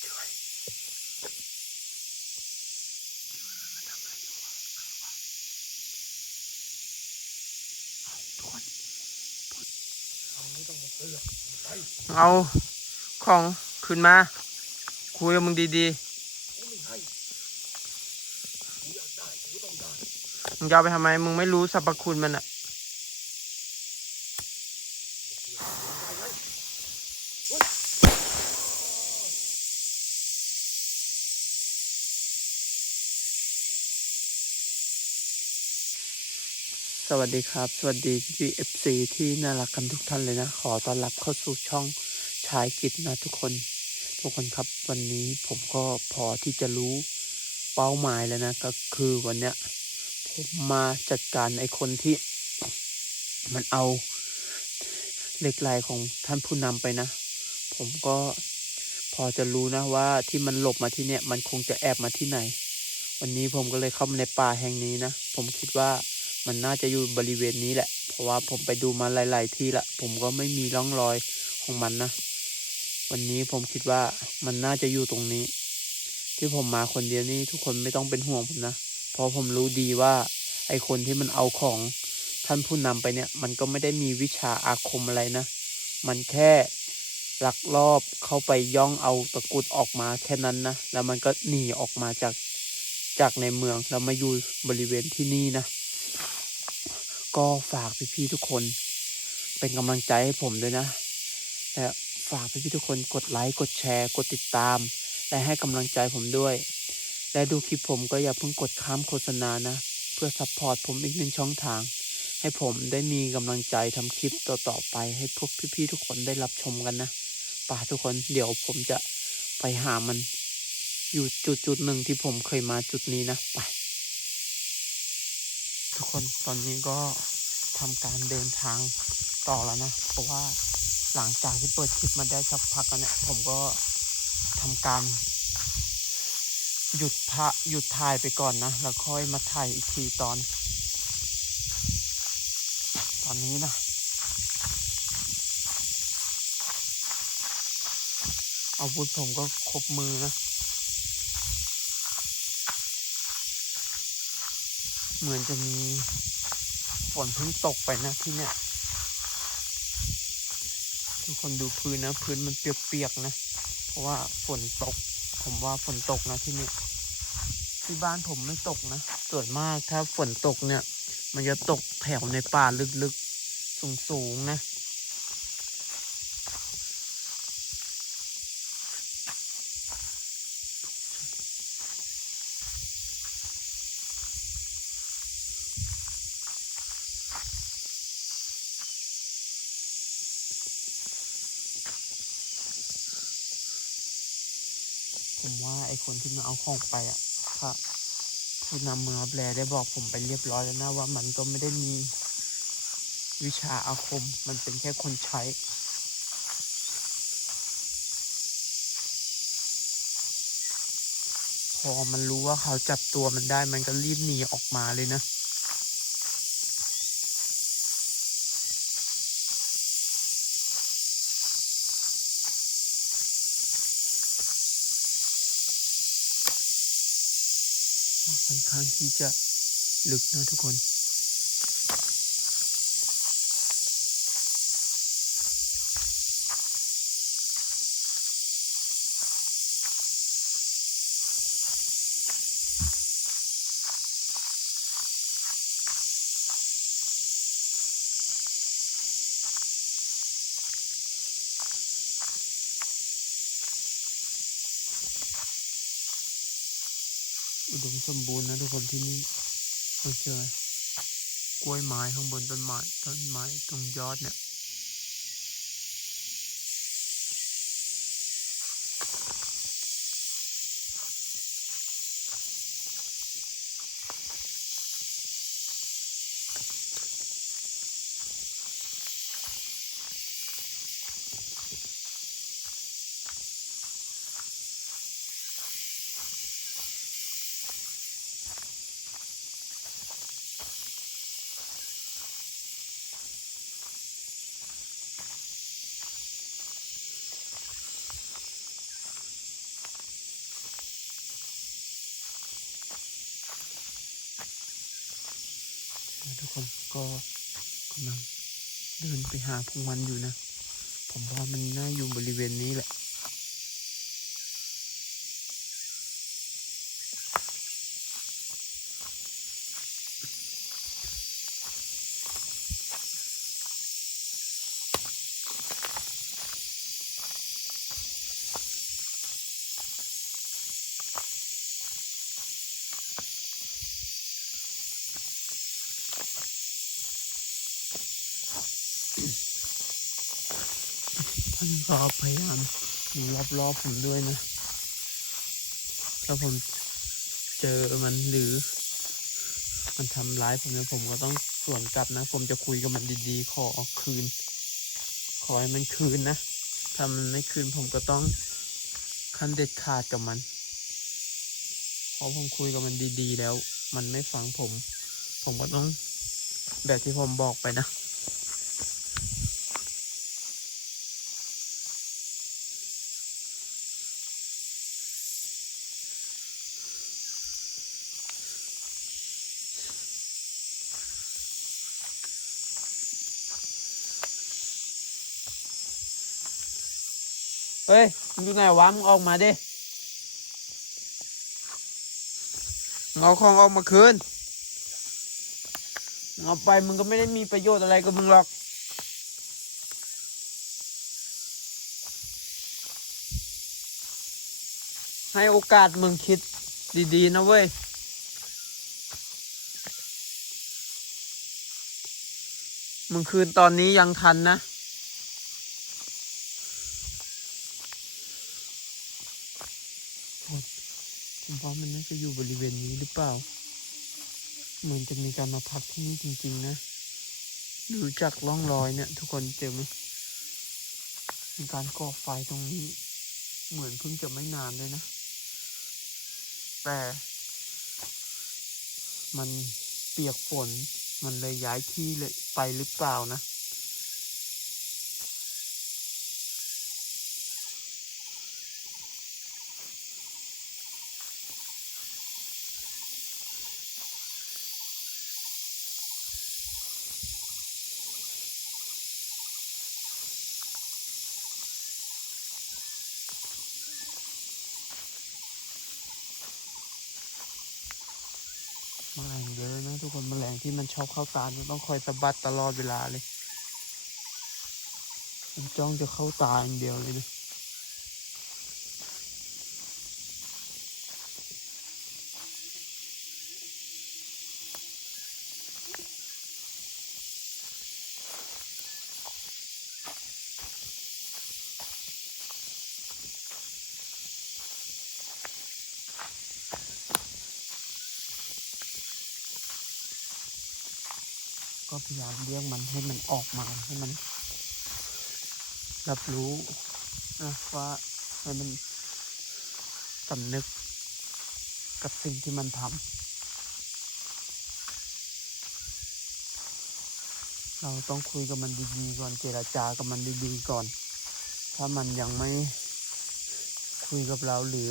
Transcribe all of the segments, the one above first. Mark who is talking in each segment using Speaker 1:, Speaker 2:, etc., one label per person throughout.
Speaker 1: เอมันทำอะไรอยู่วะใครวะเอาทุกคนเราไม่ต้องมาเสือกไป
Speaker 2: เอาของขึ้นมา คุยกับมึงดี
Speaker 1: กูไม่ให้กูอยากได้กูต้องได้
Speaker 2: ๆ มึงจะเอาไปทำไม มึงไม่รู้สรรพคุณมันอะ สวัสดีครับ สวัสดีพี่เอฟซีที่น่ารักกันทุกท่านเลยนะ ขอต้อนรับเข้าสู่ช่องชายกิจนะทุกคน ทุกคนครับวันนี้ผมก็พอที่จะรู้เป้าหมายแล้วนะ ก็คือวันเนี้ยผมมาจัดการไอ้คนที่ มันเอาเหล็กไหลของท่านผู้นำไปนะ ผมก็พอจะรู้นะว่าที่มันหลบมาที่เนี่ยมันคงจะแอบมาที่ไหน วันนี้ผมก็เลยเข้ามาในป่าแห่งนี้นะ ผมคิดว่า มันน่าจะอยู่บริเวณนี้แหละ เพราะว่าผมไปดูมาหลาย ๆ ที่ละผมก็ไม่มีร่องรอยของมันนะ วันนี้ผมคิดว่ามันน่าจะอยู่ตรงนี้ ที่ผมมาคนเดียวนี่ทุกคนไม่ต้องเป็นห่วงผมนะ เพราะผมรู้ดีว่าไอคนที่มันเอาของท่านผู้นำไปเนี่ย มันก็ไม่ได้มีวิชาอาคมอะไรนะ มันแค่ลักลอบเข้าไปย่องเอาตะกุดออกมาแค่นั้นนะ แล้วมันก็หนีออกมาจากจากในเมืองแล้วมาอยู่บริเวณที่นี่นะ ก็ฝากพี่ๆทุกคน เป็นกำลังใจให้ผมด้วยนะและฝากพี่ๆทุกคนกดไลค์กดแชร์ กดติดตาม และให้กำลังใจผมด้วย และดูคลิปผมก็อย่าเพิ่งกดข้ามโฆษณานะ เพื่อซัพพอร์ตผมอีกหนึ่งช่องทาง ให้ผมได้มีกำลังใจทำคลิปต่อๆไป ให้พวกพี่ๆทุกคนได้รับชมกันนะป่าทุกคนเดี๋ยวผมจะไปหามัน อยู่จุดจุดๆหนึ่งที่ผมเคยมาจุดนี้นะไป ทุกคนตอนนี้ก็ทำการเดินทางต่อแล้วนะ เพราะว่าหลังจากที่เปิดคลิปมาได้สักพักแล้วเนี่ย ผมก็ทำการ หยุดพระหยุดถ่ายไปก่อนนะ แล้วค่อยมาถ่ายอีกทีตอน ตอนนี้นะอาวุธผมก็ครบมือนะ เหมือนจะมีฝนเพิ่งตกไปนะที่เนี่ยทุกคนดูพื้นนะ พื้นมันเปียกๆนะ เพราะว่าฝนตก ผมว่าฝนตกนะที่นี่ที่บ้านผมไม่ตกนะส่วนมากถ้าฝนตกเนี่ย มันจะตกแถวในป่าลึกๆ สูงๆนะ ผมว่าไอคนที่มาเอาของไปอะพระผู้นำเมืองรับแลได้บอกผมไปเรียบร้อยแล้วนะว่ามันก็ไม่ได้มีวิชาอาคม มันเป็นแค่คนใช้ พอมันรู้ว่าเขาจับตัวมันได้มันก็รีบหนีออกมาเลยนะ ข้างที่จะลึกนะทุกคน อุ ดมสมบูรณ์นะทุกคนที่นี่ไม่เจอกล้วยไม้ข้างบนต้นไม้ต้นไม้ตรงยอดเนี่ย ผ นะทุ ก็กำลังเดินไปหาพวกมันอยู่นะ ผมว่ามันน่าอยู่บริเวณนี้แหละ ก็พยายามรอบๆผมด้วยนะ ถ้าผมเจอมันหรือ มันทำร้ายผมเนี่ยผมก็ต้องสวนกลับนะ ผมจะคุยกับมันดีๆ ขอคืน ขอให้มันคืนนะ ถ้ามันไม่คืนผมก็ต้องขั้นเด็ดขาดกับมัน เพราะผมคุยกับมันดีๆ แล้ว มันไม่ฟังผม ผมก็ต้องแบบที่ผมบอกไปนะ เฮ้ยมึงอยู่ไหนวะมึงออกมาดิมึงเอาของออกมาคืนมึงเอาไปมึงก็ไม่ได้มีประโยชน์อะไรกับมึงหรอก ให้โอกาสมึงคิดดีๆนะเว้ย มึงคืนตอนนี้ยังทันนะ ผมว่ามันน่าจะอยู่บริเวณนี้หรือเปล่า เหมือนจะมีการมาพักที่นี่จริงๆนะ ดูจากร่องรอยเนี่ย ทุกคนเจอไหมมีการก่อไฟตรงนี้ เหมือนเพิ่งจะไม่นานเลยนะ แต่มันเปียกฝนมันเลยย้ายที่เลยไปหรือเปล่านะ แมลงเยอะนะทุกคนแมลงที่มันชอบเข้าตาเนี่ยต้องคอยสะบัดตลอดเวลาเลย มันจ้องจะเข้าตาอย่างเดียวเลยนะ ยายามเรียกมันให้มันออกมาให้มัน รับรู้นะว่าให้มันสำนึกกับสิ่งที่มันทำเราต้องคุยกับมันดีๆก่อนเจรจากับมันดีๆก่อน ถ้ามันยังไม่คุยกับเราหรือ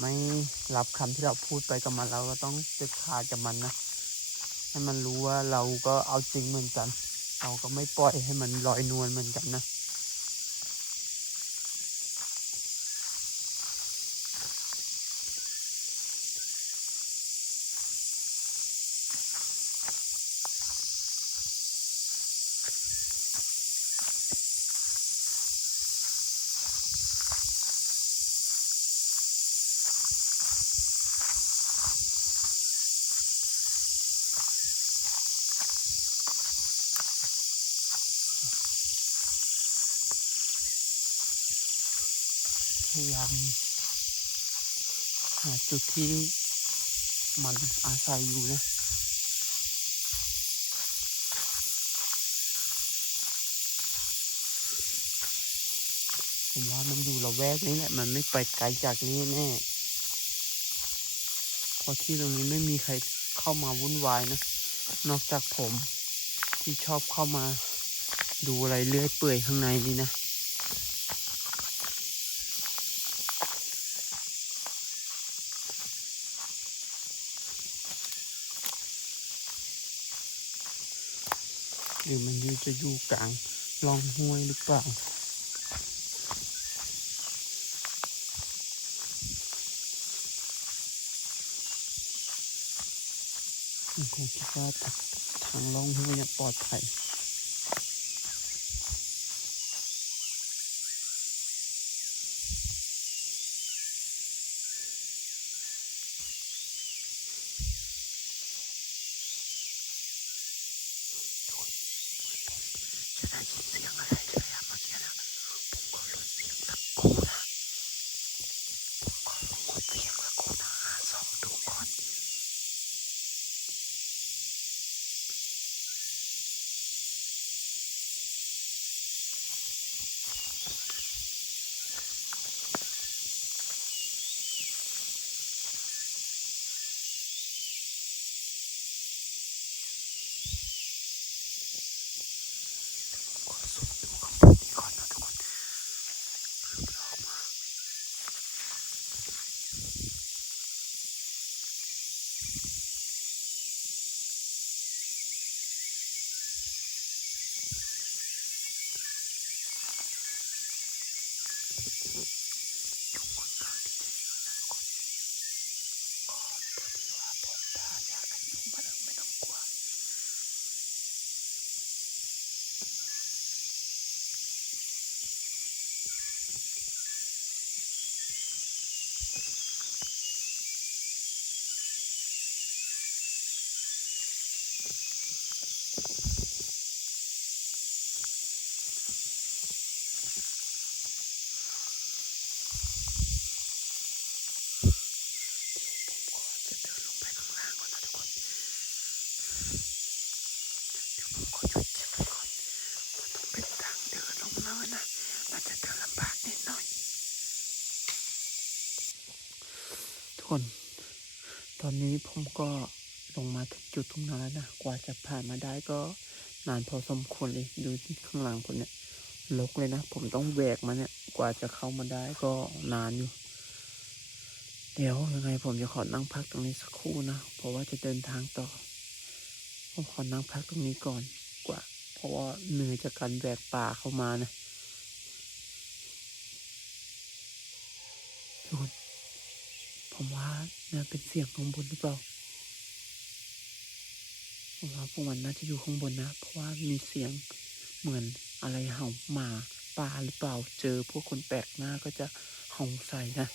Speaker 2: ไม่รับคำที่เราพูดไปกับมันเราก็ต้องเด็ดขาดกับมันนะ ให้มันรู้ว่าเราก็เอาจริงเหมือนกัน เราก็ไม่ปล่อยให้มันลอยนวลเหมือนกันนะ ยายามหาจุดที่มันอาศัยอยู่นะผมว่ามันอยู่ละแวกนี้แหละ มันไม่ไปไกลจากนี้แน่เพราะที่ตรงนี้ไม่มีใครเข้ามาวุ่นวายนะ นอกจากผมที่ชอบเข้ามาดูอะไรเลื่อยเปื่อยข้างในนี่นะ รือมันอยู่จะอยู่กลางลองห้วยหรือเปล่าคงคิดว่าทางลองห้วยเนี่ยปลอดภัย ทุกคน ตอนนี้ผมก็ลงมาถึงจุดตรงนั้นแล้วนะ กว่าจะผ่านมาได้ก็นานพอสมควรเลย ดูที่ข้างหลังผมเนี่ยลกเลยนะ ผมต้องแบกมาเนี่ย กว่าจะเข้ามาได้ก็นานอยู่ เดี๋ยวยังไงผมจะขอนั่งพักตรงนี้สักครู่นะ เพราะว่าจะเดินทางต่อ ผมขอนั่งพักตรงนี้ก่อนกว่า เพราะว่าเหนื่อยจากการแบกป่าเข้ามานะทุกคน ผมว่าน่เป็นเสียงข้างบนหรือเปล่าผมว่าพวกมันน่าจะอยู่ข้างบนนะ เพราะว่ามีเสียงเหมือนอะไรเห่าหมาป่าหรือเปล่า เจอพวกคนแปลกหน้าก็จะเห่าใส่นะ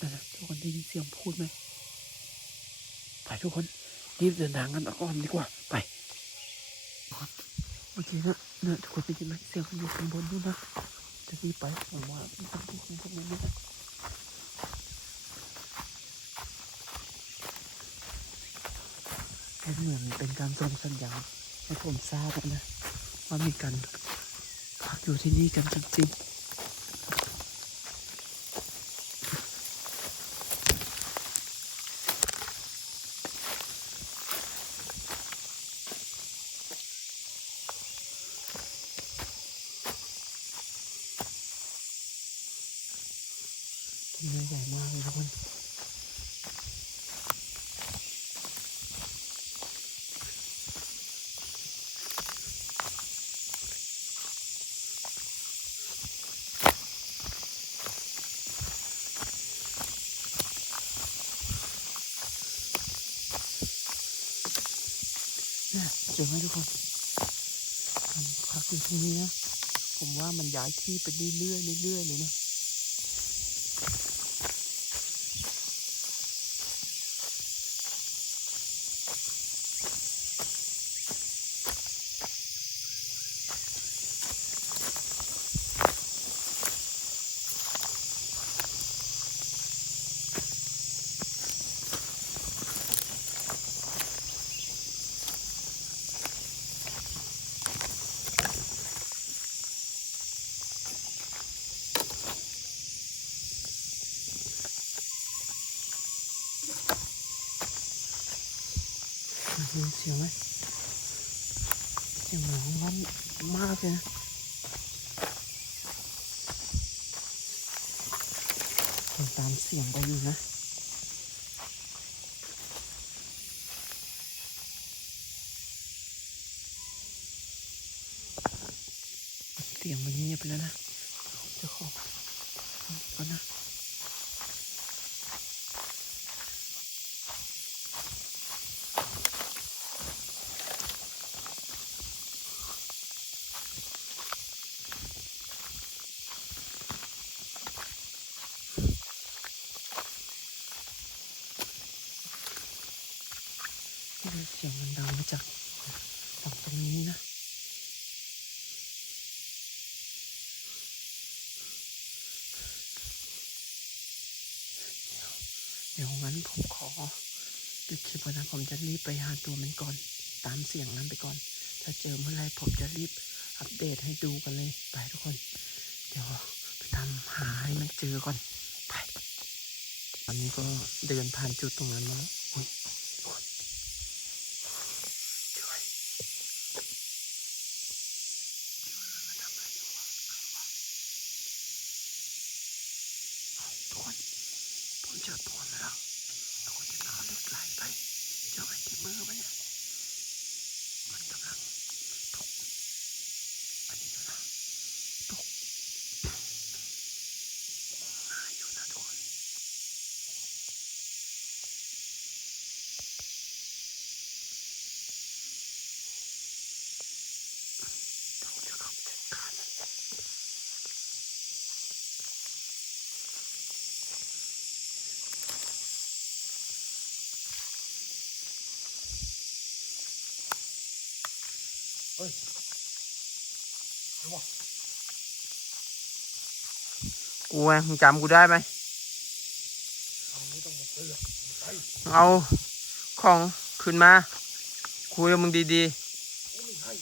Speaker 2: นั่นนะทุกคนได้ยินเสียงพูดไหมไปทุกคนรีบเดินทางกันก่อนดีกว่า ไปเมื่อกี้นะนะทุกคนได้ยินไหมเสียงมันอยู่ข้างบนนู่นนะ จะรีบไปผมว่ามันต้องอยู่ข้างบนะเป็นเหมือนเป็นการส่งสัญญาณให้ผมทราบนะ ว่ามีการพักอยู่ที่นี่กันจริงๆ ต้นไม้ใหญ่มากเลยทุกคน สียเจอไหมทุกคนมันพักอยู่ตรงนี้นะ ผมว่ามันย้ายที่ไปเรื่อยๆเรื่อยๆเลยนะ เสียงไหมเสียงหมาร้อนมากเลยนะตามเสียงไปอยู่นะเสียงมันเงียบแล้วนะ สียงมันดังมาจากฝั่งตรงนี้นะเดี๋ยวงั้นผมขอปิดคลิปก่อนนะผมจะรีบไปหาตัวมันก่อน ตามเสียงนั้นไปก่อน ถ้าเจอเมื่อไรผมจะรีบอัปเดตให้ดูกันเลยไปทุกคน เดี๋ยวไปทำหาให้มันเจอก่อนไปตอนนี้ก็เดินผ่านจุดตรงนั้นมาแล้วอุ๊ยโอ๊ยช่วยมันทำอะไรอยู่วะใครวะเอาทุกคน ผมเจอตัวมันแล้วตัวที่มันเอาเหล็กไหลไปเจอไว้ที่มือมันเนี่ย มันกำลังตกอันนี้อยู่นะตกหาอยู่นะทุกคนเราจะเข้าไปจัดการมัน
Speaker 1: เฮ้ยดูวะ
Speaker 2: กูไงมึงจำกูได้ไหม
Speaker 1: เอาไม่ต้องมาเสือกไป
Speaker 2: เอาของขึ้นมา คุยกับมึงดี
Speaker 1: กูไม่ให้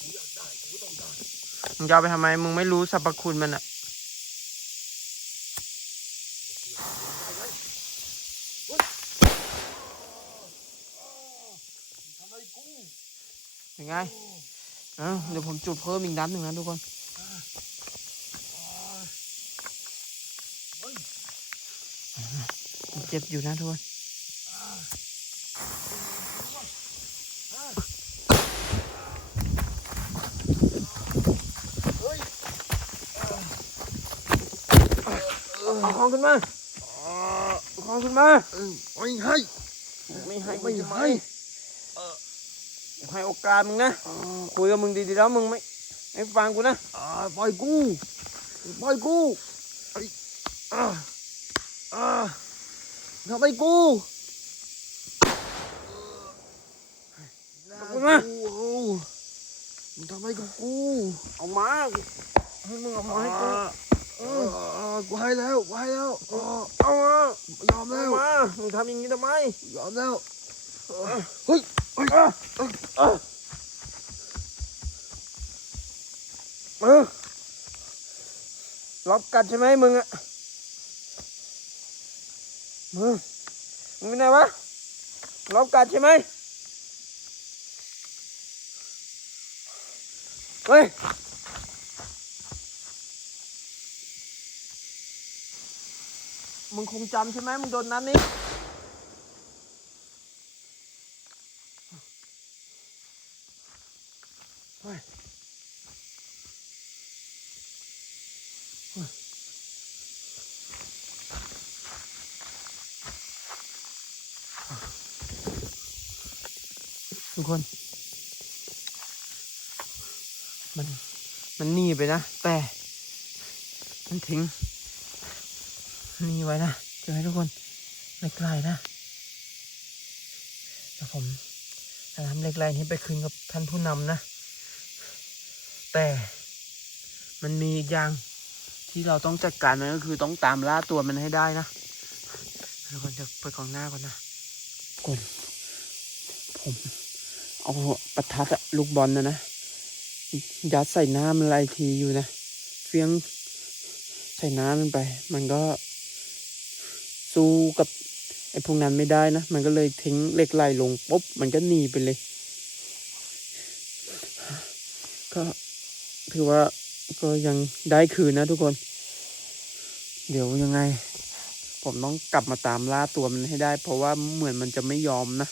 Speaker 1: กูอยากได้กูก็ต้องได้
Speaker 2: ๆมึงจะเอาไปทำไม มึงไม่รู้สรรพคุณมันอะ
Speaker 1: ทำไมกู
Speaker 2: ยังไงเอ้าเดี๋ยวผมจุดเพิ่มอีกนัดหนึ่งนะทุกคน
Speaker 1: เฮ้ย
Speaker 2: มันเจ็บอยู่นะทุกคน
Speaker 1: เฮ้ย
Speaker 2: เอาของขึ้นมา
Speaker 1: อ่า
Speaker 2: เอาของขึ้นมา
Speaker 1: เออไม่ให้
Speaker 2: ไม่ให้
Speaker 1: ไม่
Speaker 2: กูจะ
Speaker 1: ให้
Speaker 2: ให้โอกาสมึงนะ
Speaker 1: อ่า
Speaker 2: คุยกับมึงดีๆแล้วมึงไม่ไม่ฟังกูนะ
Speaker 1: อ่าปล่อยกู ปล่อยกูไอ้อ่าอ่าทำไมกู
Speaker 2: ขอบคุณมาก
Speaker 1: กูเอามึงทำไมกับกู
Speaker 2: เอามาให้มึงเอามาให้กู
Speaker 1: อ่าอ่ากูให้แล้วกูให้แล้วอ่า
Speaker 2: เอามาย
Speaker 1: อม
Speaker 2: เอา
Speaker 1: แล้ว
Speaker 2: มามึงทำอย่างนี้ทำไม
Speaker 1: ยอมแล้ว เฮ้ย เฮ้ย
Speaker 2: เออเออเออรับกัดใช่ไหมมึงอะมึงมึงเป็นไงวะรับกัดใช่ไหมเฮ้ยมึงคงจำใช่ไหมมึงโดนนั้นนี่เฮ้ยเฮ้ย ทุกคน มัน มันหนีไปนะ แต่ มันทิ้งหนีไว้นะเจอไหมทุกคนเหล็กไหลนะเดี๋ยวผมจะนำเหล็กไหลนี้ไปคืนกับท่านผู้นำนะ แต่มันมีอีกอย่างที่เราต้องจัดการมันก็คือต้องตามล่าตัวมันให้ได้นะทุกคนจะไปกองหน้าก่อนนะกนผมเอาประทัดอะลูกบอลนะนะยัดใส่น้ำอะไรทีอยู่นะเฟียงใส่น้ำมันไป มันก็สู้กับไอ้พวกนั้นไม่ได้นะ มันก็เลยทิ้งเหล็กไหลลงปุ๊บ มันก็หนีไปเลย ก็ ถือว่าก็ยังได้คืนนะทุกคน เดี๋ยวยังไง ผมต้องกลับมาตามล่าตัวมันให้ได้ เพราะว่าเหมือนมันจะไม่ยอมนะ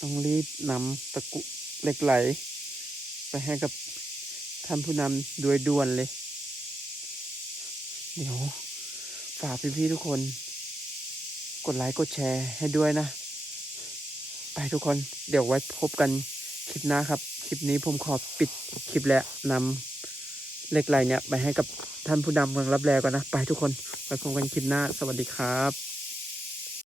Speaker 2: ต้องรีบนำตะกุเหล็กไหล ไปให้กับท่านผู้นำโดยด่วนเลย เดี๋ยวฝากพี่ๆทุกคน กดไลค์กดแชร์ให้ด้วยนะ ไปทุกคนเดี๋ยวไว้พบกัน คลิปหน้าครับ คลิปนี้ผมขอปิดคลิปแล้วนำเหล็กไหลเนี่ยไปให้กับท่านผู้นำเมืองรับแลก่อนนะ ไปทุกคนไปพบกันคลิปหน้า สวัสดีครับ